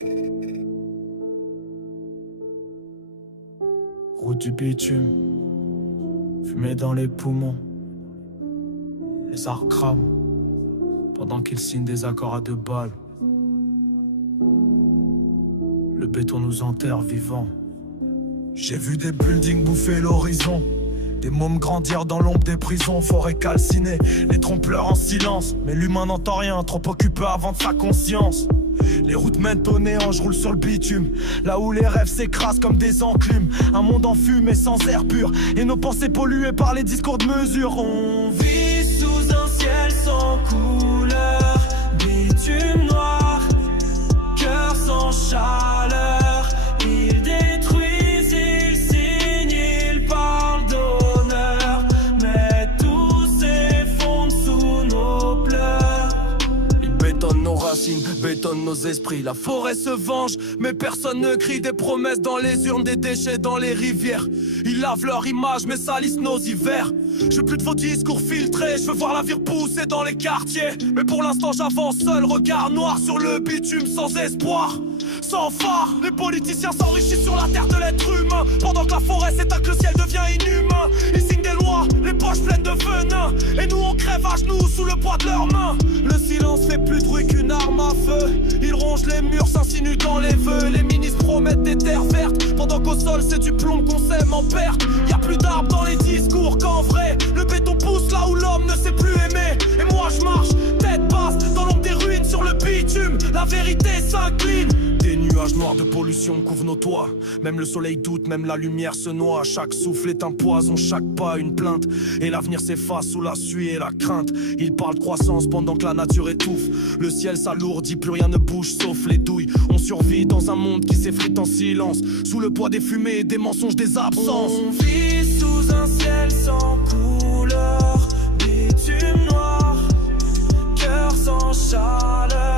Route du bitume, fumée dans les poumons. Les arbres crament pendant qu'ils signent des accords à 2 balles. Le béton nous enterre vivants. J'ai vu des buildings bouffer l'horizon, des mômes grandir dans l'ombre des prisons. Forêt calcinée, les troncs pleurent en silence, mais l'humain n'entend rien, trop occupé avant de sa conscience. Les routes mènent au néant, je roule sur le bitume, là où les rêves s'écrasent comme des enclumes. Un monde en fumée sans air pur, et nos pensées polluées par les discours de mesure. On vit sous un ciel sans couleur, bitume noir, cœur sans chaleur. Ils détruisent, ils signent, ils parlent d'honneur, mais tout s'effondre sous nos pleurs. Ils bétonnent nos racines, bétonnent nos esprits. La forêt se venge, mais personne ne crie. Des promesses dans les urnes, des déchets dans les rivières. Ils lavent leur image, mais salissent nos hivers. Je veux plus de faux discours filtrés, je veux voir la vie pousser dans les quartiers. Mais pour l'instant j'avance seul, regard noir sur le bitume, sans espoir, sans phare. Les politiciens s'enrichissent sur la terre de l'être humain, pendant que la forêt s'éteint, que le ciel devient inhumain. Ils signent des lois, les poches pleines de venin, et nous on crève à genoux sous le poids de leurs mains. Le silence fait plus de bruit qu'une arme à feu. Ils rongent les murs, s'insinuent dans les vœux. Les ministres promettent des terres vertes, pendant qu'au sol c'est du plomb qu'on sème en perte. Y'a plus d'arbres dans les discours qu'en vrai le béton pousse là où l'homme ne sait plus aimer. Et moi je marche, tête basse, dans l'ombre des ruines sur le bitume. La vérité s'incline. Des nuages noirs de pollution couvrent nos toits. Même le soleil doute, même la lumière se noie. Chaque souffle est un poison, chaque pas une plainte. Et l'avenir s'efface sous la suie et la crainte. Ils parlent de croissance pendant que la nature étouffe. Le ciel s'alourdit, plus rien ne bouge sauf les douilles. On survit dans un monde qui s'effrite en silence, sous le poids des fumées, des mensonges, des absences. On vit sous un ciel sans couleur, bitume noir, cœur sans chaleur.